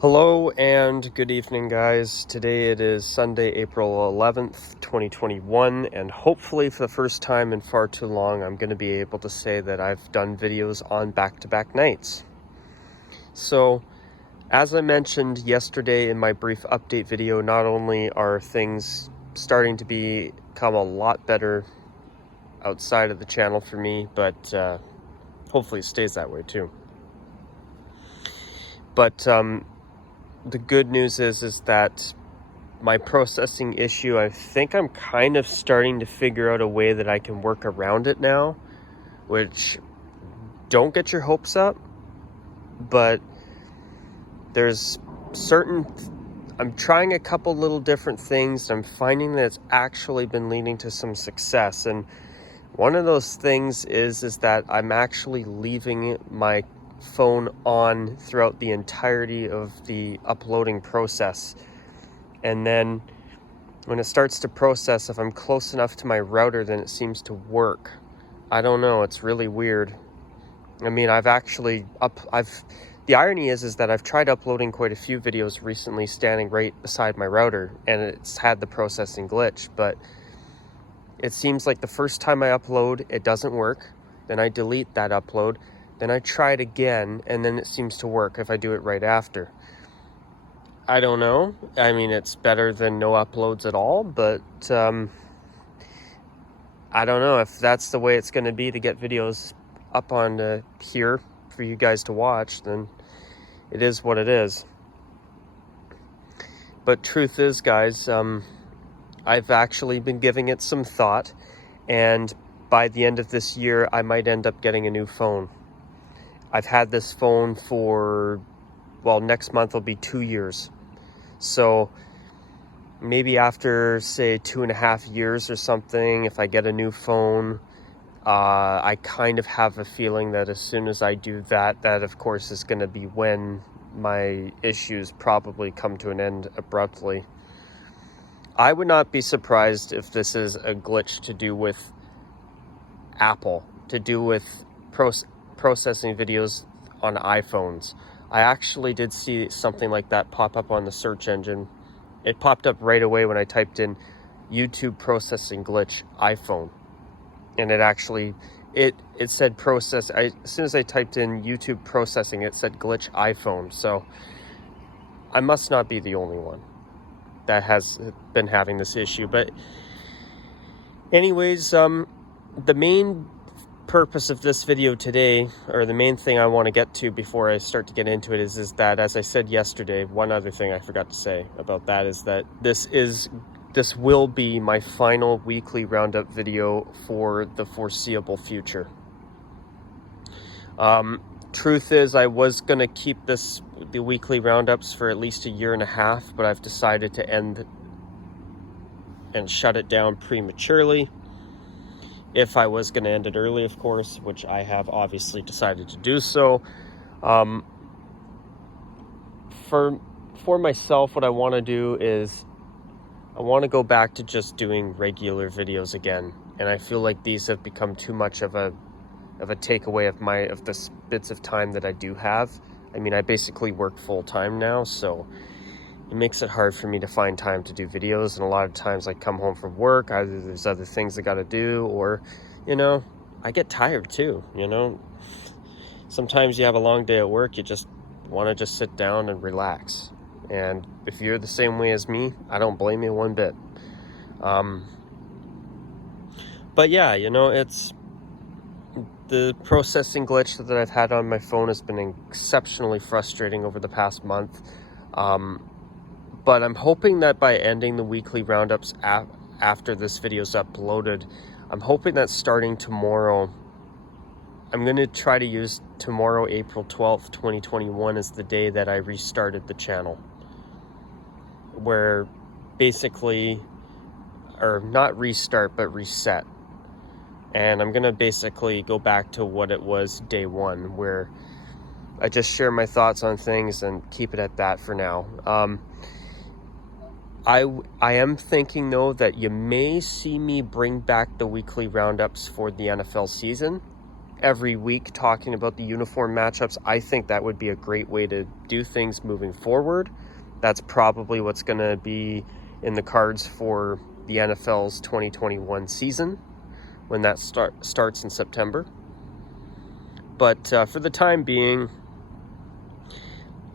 Hello and good evening, guys. Today it is Sunday, April 11th, 2021, and hopefully for the first time in far too long, I'm going to be able to say that I've done videos on back-to-back nights. So, as I mentioned yesterday in my brief update video, not only are things starting to become a lot better outside of the channel for me, but hopefully it stays that way too. But the good news is that my processing issue, I think I'm kind of starting to figure out a way that I can work around it now, which, don't get your hopes up, but there's I'm trying a couple little different things. I'm finding that it's actually been leading to some success, and one of those things is that I'm actually leaving my phone on throughout the entirety of the uploading process, and then when it starts to process, if I'm close enough to my router, then it seems to work. I don't know, it's really weird. I mean, the irony is that I've tried uploading quite a few videos recently standing right beside my router, and it's had the processing glitch, but it seems like the first time I upload, it doesn't work. Then I delete that upload. Then I try it again, and then it seems to work if I do it right after. I don't know. I mean, it's better than no uploads at all, but I don't know if that's the way it's going to be to get videos up on here for you guys to watch, then it is what it is. But truth is, guys, I've actually been giving it some thought, and by the end of this year, I might end up getting a new phone. I've had this phone for, next month will be 2 years. So maybe after, say, 2.5 years or something, if I get a new phone, I kind of have a feeling that as soon as I do that, that of course is going to be when my issues probably come to an end abruptly. I would not be surprised if this is a glitch to do with Apple, to do with processing videos on iPhones. I actually did see something like that pop up on the search engine. It popped up right away when I typed in YouTube processing glitch iPhone, and it said process. As soon as I typed in YouTube processing, it said glitch iPhone. So I must not be the only one that has been having this issue. But anyways, the main purpose of this video today, or the main thing I want to get to before I start to get into it, is that, as I said yesterday, one other thing I forgot to say about that is that this will be my final weekly roundup video for the foreseeable future. Truth is, I was going to keep the weekly roundups for at least 1.5 years, but I've decided to end and shut it down prematurely. If I was going to end it early, of course, which I have obviously decided to do so. For myself, what I want to do is I want to go back to just doing regular videos again, and I feel like these have become too much of a takeaway of the bits of time that I do have. I mean, I basically work full time now, so it makes it hard for me to find time to do videos, and a lot of times I come home from work, either there's other things I gotta do, or, I get tired too, Sometimes you have a long day at work, you just want to just sit down and relax. And if you're the same way as me, I don't blame you one bit. But yeah, it's the processing glitch that I've had on my phone has been exceptionally frustrating over the past month. But I'm hoping that by ending the weekly roundups after this video is uploaded, I'm hoping that starting tomorrow, I'm going to try to use tomorrow, April 12th, 2021, as the day that I restarted the channel. Where basically, or not restart, but reset. And I'm going to basically go back to what it was day one, where I just share my thoughts on things and keep it at that for now. I am thinking, though, that you may see me bring back the weekly roundups for the NFL season, every week talking about the uniform matchups. I think that would be a great way to do things moving forward. That's probably what's going to be in the cards for the NFL's 2021 season when that starts in September. But for the time being,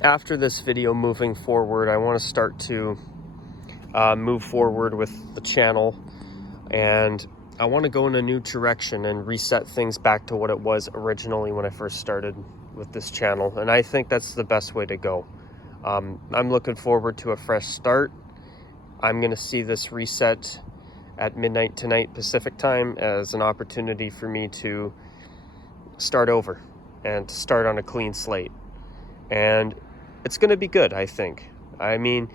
after this video moving forward, I want to start to move forward with the channel, and I want to go in a new direction and reset things back to what it was originally when I first started with this channel, and I think that's the best way to go. I'm looking forward to a fresh start. I'm going to see this reset at midnight tonight Pacific time as an opportunity for me to start over and to start on a clean slate, and it's going to be good, I think. I mean,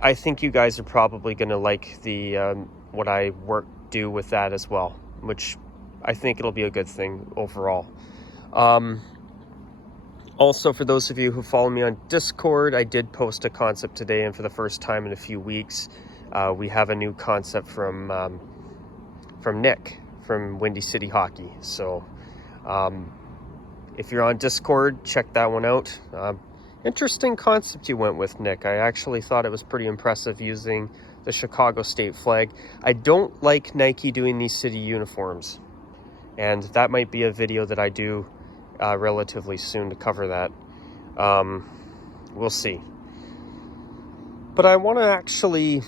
I think you guys are probably going to like the what I do with that as well, which I think it'll be a good thing overall. Also, for those of you who follow me on Discord, I did post a concept today, and for the first time in a few weeks, we have a new concept from Nick from Windy City Hockey. So if you're on Discord, check that one out. Interesting concept you went with, Nick. I actually thought it was pretty impressive using the Chicago state flag. I don't like Nike doing these city uniforms, and that might be a video that I do relatively soon to cover that. We'll see. But I want to actually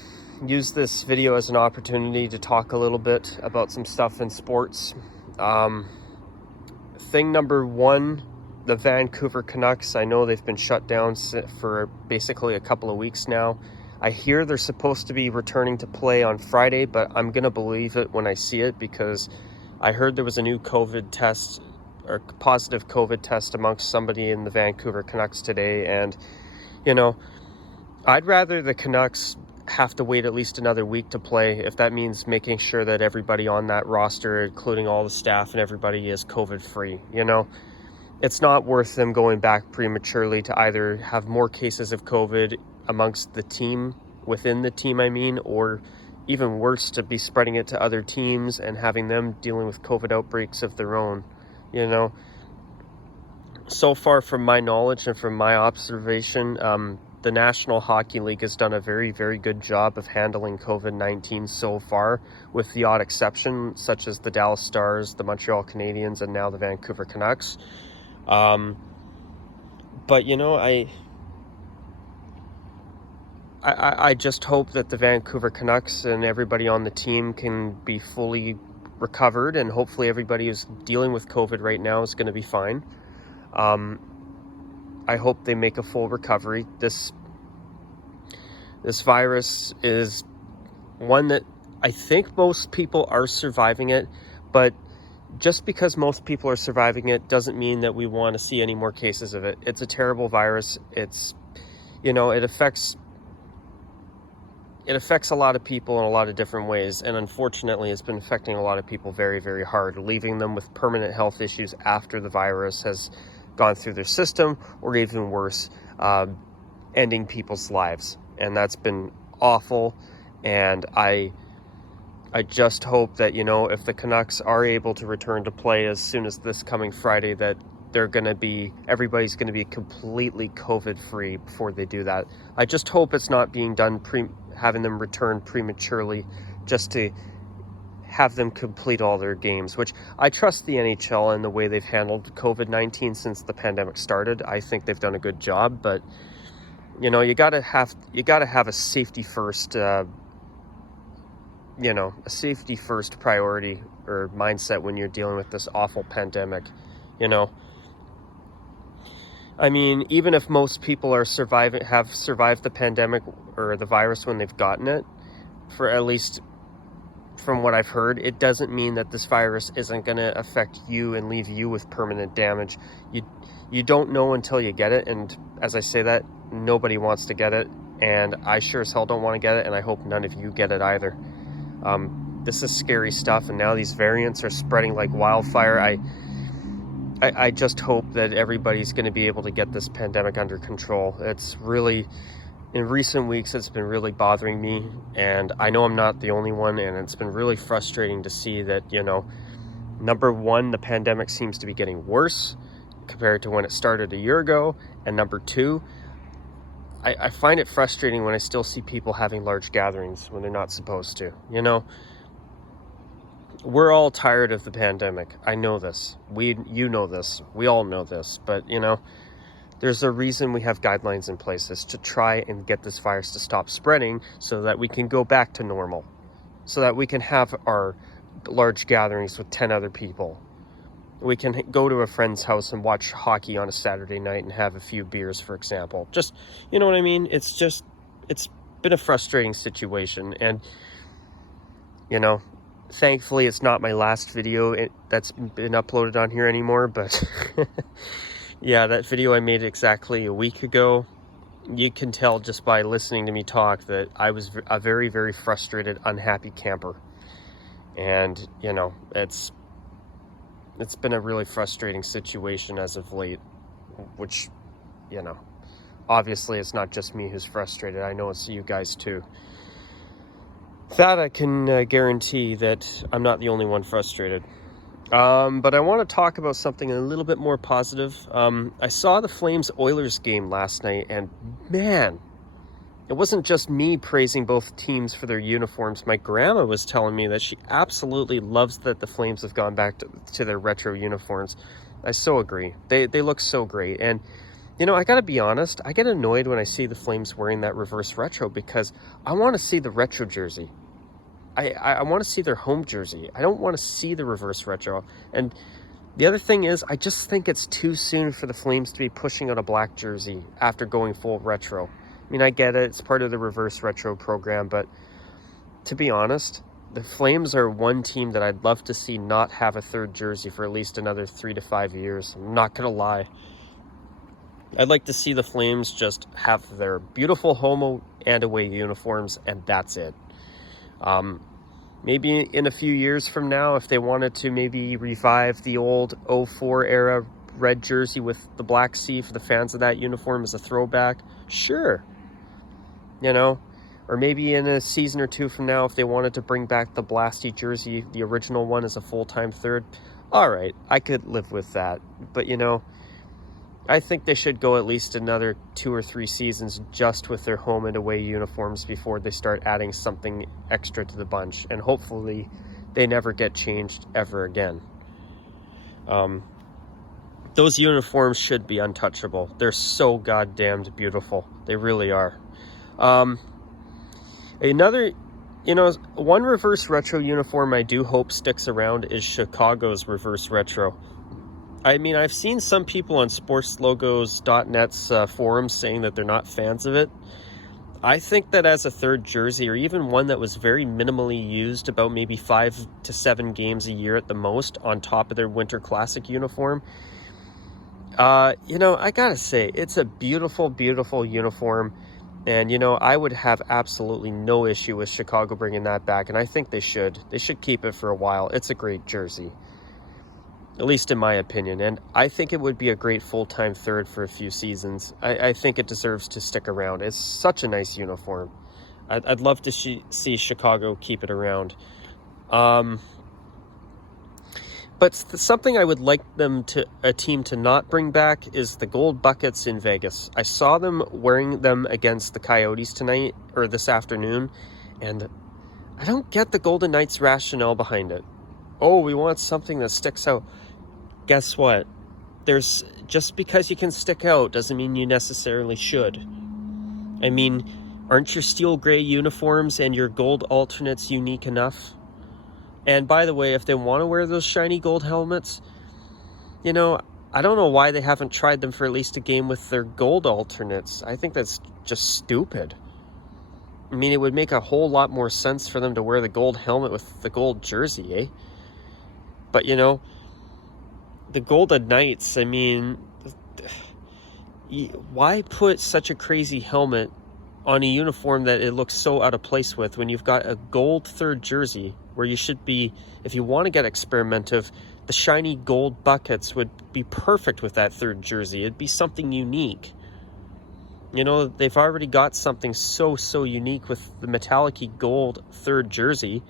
use this video as an opportunity to talk a little bit about some stuff in sports. Thing number one, the Vancouver Canucks. I know they've been shut down for basically a couple of weeks now. I hear they're supposed to be returning to play on Friday, but I'm going to believe it when I see it, because I heard there was a new COVID test, or positive COVID test amongst somebody in the Vancouver Canucks today. And, you know, I'd rather the Canucks have to wait at least another week to play, if that means making sure that everybody on that roster, including all the staff and everybody, is COVID free. You know, it's not worth them going back prematurely to either have more cases of COVID amongst the team, within the team, I mean, or even worse, to be spreading it to other teams and having them dealing with COVID outbreaks of their own. You know, so far from my knowledge and from my observation, the National Hockey League has done a very, very good job of handling COVID-19 so far, with the odd exception, such as the Dallas Stars, the Montreal Canadiens, and now the Vancouver Canucks. But, you know, I just hope that the Vancouver Canucks and everybody on the team can be fully recovered, and hopefully everybody who's dealing with COVID right now is going to be fine. I hope they make a full recovery. This virus is one that I think most people are surviving it, but just because most people are surviving it doesn't mean that we want to see any more cases of it. It's a terrible virus. It's, you know, it affects a lot of people in a lot of different ways, and unfortunately it's been affecting a lot of people very, very hard, leaving them with permanent health issues after the virus has gone through their system, or even worse, ending people's lives. And that's been awful. And I just hope that, you know, if the Canucks are able to return to play as soon as this coming Friday, that everybody's going to be completely COVID free before they do that. I just hope it's not being done having them return prematurely just to have them complete all their games, which I trust the NHL and the way they've handled COVID-19 since the pandemic started. I think they've done a good job, but, you know, you gotta have a safety first, a safety first priority or mindset when you're dealing with this awful pandemic, you know. I mean, even if most people have survived the pandemic or the virus when they've gotten it, for at least from what I've heard, it doesn't mean that this virus isn't going to affect you and leave you with permanent damage. You don't know until you get it, and as I say that, nobody wants to get it, and I sure as hell don't want to get it, and I hope none of you get it either. This is scary stuff, and now these variants are spreading like wildfire. I just hope that everybody's going to be able to get this pandemic under control. It's really, in recent weeks, it's been really bothering me, and I know I'm not the only one, and it's been really frustrating to see that, you know, Number one, the pandemic seems to be getting worse compared to when it started a year ago. And number two, I find it frustrating when I still see people having large gatherings when they're not supposed to. We're all tired of the pandemic. I know this. You know this. We all know this. But, there's a reason we have guidelines in place, is to try and get this virus to stop spreading so that we can go back to normal, so that we can have our large gatherings with 10 other people. We can go to a friend's house and watch hockey on a Saturday night and have a few beers, for example. Just, you know what I mean? It's been a frustrating situation. And, thankfully it's not my last video that's been uploaded on here anymore. But yeah, that video I made exactly a week ago, you can tell just by listening to me talk that I was a very, very frustrated, unhappy camper. And, it's been a really frustrating situation as of late, which, obviously it's not just me who's frustrated. I know it's you guys too. That I can guarantee that I'm not the only one frustrated. But I want to talk about something a little bit more positive. I saw the Flames-Oilers game last night, and man, it wasn't just me praising both teams for their uniforms. My grandma was telling me that she absolutely loves that the Flames have gone back to their retro uniforms. I so agree. They look so great. And, I got to be honest, I get annoyed when I see the Flames wearing that reverse retro because I want to see the retro jersey. I want to see their home jersey. I don't want to see the reverse retro. And the other thing is, I just think it's too soon for the Flames to be pushing out a black jersey after going full retro. I mean, I get it. It's part of the reverse retro program. But to be honest, the Flames are one team that I'd love to see not have a third jersey for at least another 3 to 5 years. I'm not going to lie. I'd like to see the Flames just have their beautiful home and away uniforms, and that's it. Maybe in a few years from now, if they wanted to maybe revive the old 04 era red jersey with the black C for the fans of that uniform as a throwback, sure. Or maybe in a season or two from now, if they wanted to bring back the Blasty jersey, the original one, as a full-time third, all right, I could live with that. But, I think they should go at least another 2 or 3 seasons just with their home and away uniforms before they start adding something extra to the bunch. And hopefully they never get changed ever again. Those uniforms should be untouchable. They're so goddamned beautiful. They really are. Another, one reverse retro uniform I do hope sticks around is Chicago's reverse retro. I mean, I've seen some people on sportslogos.net's forums saying that they're not fans of it. I think that as a third jersey, or even one that was very minimally used, about maybe 5 to 7 games a year at the most, on top of their Winter Classic uniform, I gotta say, it's a beautiful, beautiful uniform. And, I would have absolutely no issue with Chicago bringing that back. And I think they should. They should keep it for a while. It's a great jersey, at least in my opinion. And I think it would be a great full-time third for a few seasons. I think it deserves to stick around. It's such a nice uniform. I'd love to see Chicago keep it around. But something I would like a team to not bring back is the gold buckets in Vegas. I saw them wearing them against the Coyotes tonight, or this afternoon, and I don't get the Golden Knights' rationale behind it. Oh, we want something that sticks out. Guess what? Just because you can stick out doesn't mean you necessarily should. I mean, aren't your steel gray uniforms and your gold alternates unique enough? And by the way, if they want to wear those shiny gold helmets, I don't know why they haven't tried them for at least a game with their gold alternates. I think that's just stupid. I mean, it would make a whole lot more sense for them to wear the gold helmet with the gold jersey, eh? But, the Golden Knights, I mean, why put such a crazy helmet on a uniform that it looks so out of place with when you've got a gold third jersey where you should be, if you want to get experimentative, the shiny gold buckets would be perfect with that third jersey. It'd be something unique. They've already got something so unique with the metallic-y gold third jersey.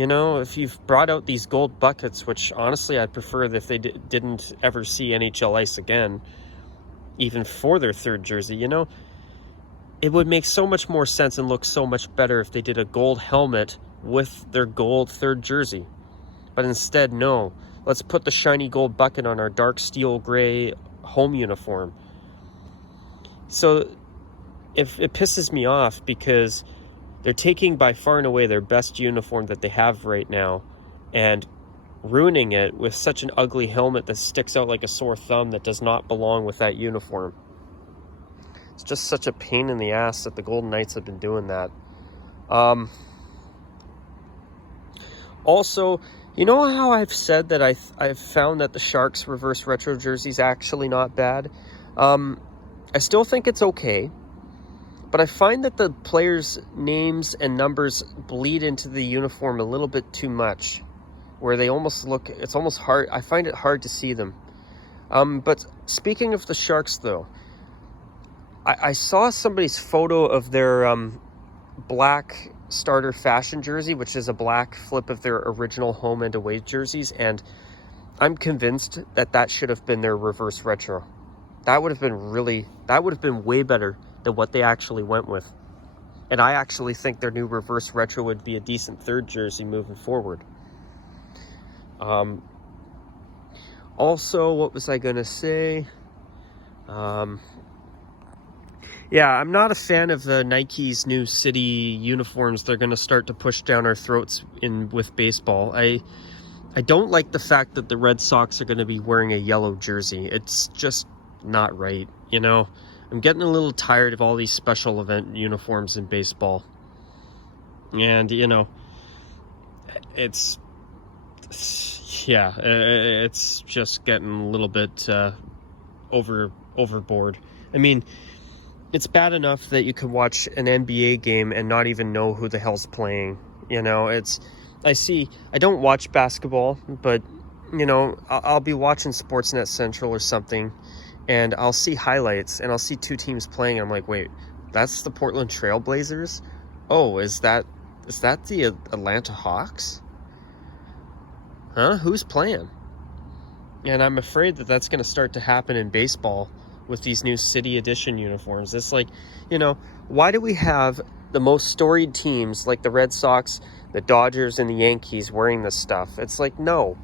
You know, if you've brought out these gold buckets, which honestly I'd prefer if they didn't ever see NHL ice again, even for their third jersey, you know, it would make so much more sense and look so much better if they did a gold helmet with their gold third jersey. But instead, no. Let's put the shiny gold bucket on our dark steel gray home uniform. So if it pisses me off because they're taking by far and away their best uniform that they have right now and ruining it with such an ugly helmet that sticks out like a sore thumb that does not belong with that uniform. It's just such a pain in the ass that the Golden Knights have been doing that. Also, you know how I've said that I've found that the Sharks reverse retro jersey is actually not bad? I still think it's okay, but I find that the players' names and numbers bleed into the uniform a little bit too much, where they almost look, it's almost hard, I find it hard to see them. But speaking of the Sharks, though, I saw somebody's photo of their black starter fashion jersey, which is a black flip of their original home and away jerseys, and I'm convinced that that should have been their reverse retro. That would have been way better than what they actually went with. And I actually think their new reverse retro would be a decent third jersey moving forward. Also, what was I going to say? Yeah, I'm not a fan of the Nike's new city uniforms they're going to start to push down our throats with baseball. I don't like the fact that the Red Sox are going to be wearing a yellow jersey. It's just not right, you know? I'm getting a little tired of all these special event uniforms in baseball. And, you know, it's just getting a little bit overboard. I mean, it's bad enough that you can watch an NBA game and not even know who the hell's playing. You know, I don't watch basketball, but, you know, I'll be watching Sportsnet Central or something, and I'll see highlights, and I'll see two teams playing. I'm like, wait, that's the Portland Trail Blazers? Oh, is that the Atlanta Hawks? Huh? Who's playing? And I'm afraid that that's going to start to happen in baseball with these new City Edition uniforms. It's like, you know, why do we have the most storied teams like the Red Sox, the Dodgers, and the Yankees wearing this stuff? It's like, no.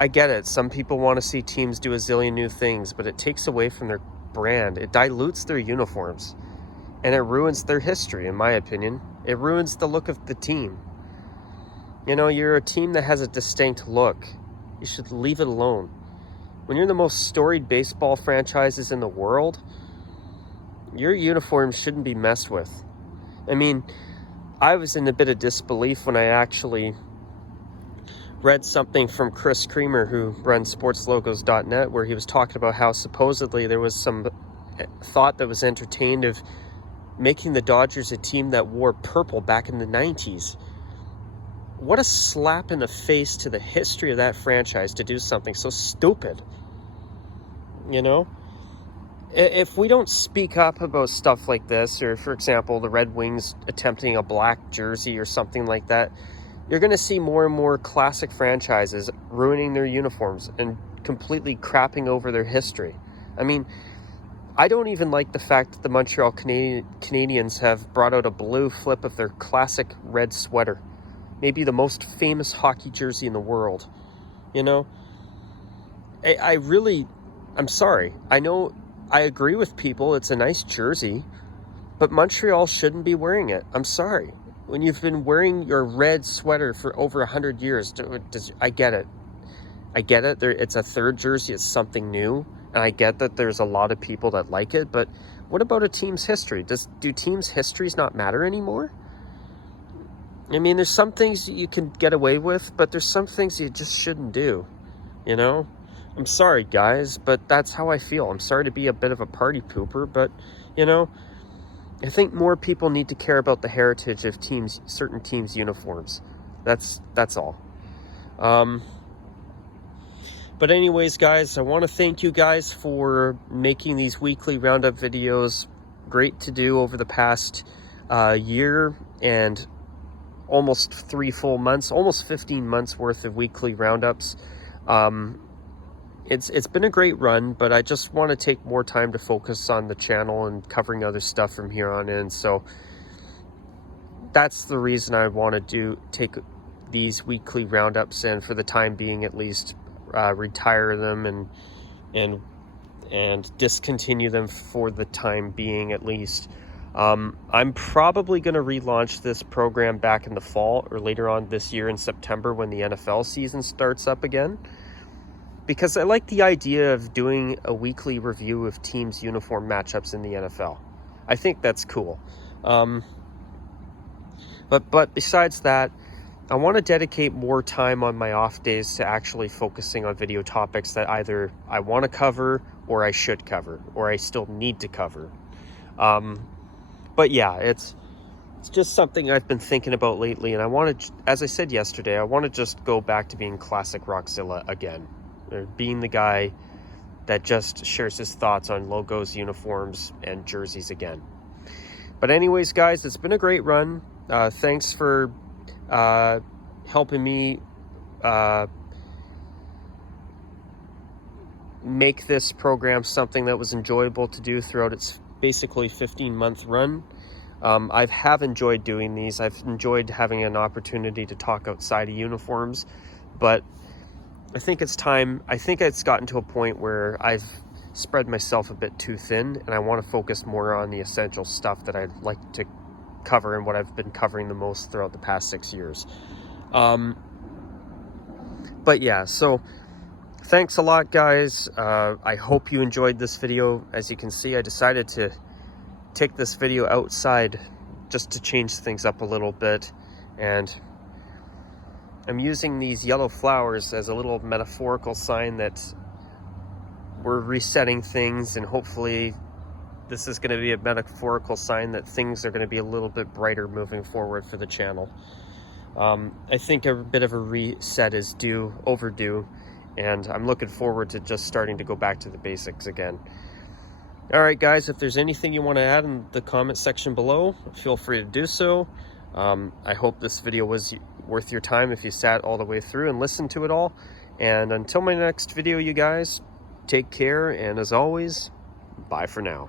I get it. Some people want to see teams do a zillion new things, but it takes away from their brand. It dilutes their uniforms, and it ruins their history, in my opinion. It ruins the look of the team. You know, you're a team that has a distinct look. You should leave it alone. When you're the most storied baseball franchises in the world, your uniforms shouldn't be messed with. I mean, I was in a bit of disbelief when I actually read something from Chris Creamer, who runs sportslogos.net, where he was talking about how supposedly there was some thought that was entertained of making the Dodgers a team that wore purple back in the 90s. What a slap in the face to the history of that franchise to do something so stupid. You know? If we don't speak up about stuff like this, or for example, the Red Wings attempting a black jersey or something like that, you're going to see more and more classic franchises ruining their uniforms and completely crapping over their history. I mean, I don't even like the fact that the Montreal Canadiens have brought out a blue flip of their classic red sweater. Maybe the most famous hockey jersey in the world. You know? I'm sorry. I know I agree with people. It's a nice jersey. But Montreal shouldn't be wearing it. I'm sorry. When you've been wearing your red sweater for over 100 years, I get it. I get it. It's a third jersey. It's something new. And I get that there's a lot of people that like it. But what about a team's history? Do teams' histories not matter anymore? I mean, there's some things you can get away with, but there's some things you just shouldn't do, you know? I'm sorry, guys, but that's how I feel. I'm sorry to be a bit of a party pooper, but, you know, I think more people need to care about the heritage of certain teams' uniforms. That's all. But anyways, guys, I want to thank you guys for making these weekly Roundup videos. Great to do over the past year and almost 3 full months, almost 15 months worth of weekly roundups. It's been a great run, but I just want to take more time to focus on the channel and covering other stuff from here on in. So that's the reason I want to take these weekly roundups, and for the time being at least retire them and discontinue them for the time being at least. I'm probably going to relaunch this program back in the fall or later on this year in September when the NFL season starts up again, because I like the idea of doing a weekly review of teams' uniform matchups in the NFL. I think that's cool. But besides that, I want to dedicate more time on my off days to actually focusing on video topics that either I want to cover or I should cover or I still need to cover. But yeah, it's just something I've been thinking about lately, and I want to, as I said yesterday, I want to just go back to being classic Rockzilla again, or being the guy that just shares his thoughts on logos, uniforms, and jerseys again. But anyways, guys, it's been a great run. Thanks for helping me make this program something that was enjoyable to do throughout its basically 15-month run. I have enjoyed doing these. I've enjoyed having an opportunity to talk outside of uniforms, but I think it's time. I think it's gotten to a point where I've spread myself a bit too thin, and I want to focus more on the essential stuff that I'd like to cover and what I've been covering the most throughout the past 6 years. But yeah, so thanks a lot, guys. I hope you enjoyed this video. As you can see, I decided to take this video outside just to change things up a little bit, and I'm using these yellow flowers as a little metaphorical sign that we're resetting things, and hopefully this is going to be a metaphorical sign that things are going to be a little bit brighter moving forward for the channel. I think a bit of a reset is overdue, and I'm looking forward to just starting to go back to the basics again. All right, guys, if there's anything you want to add in the comment section below, feel free to do so. I hope this video was worth your time if you sat all the way through and listened to it all. And until my next video, you guys, take care, and as always, bye for now.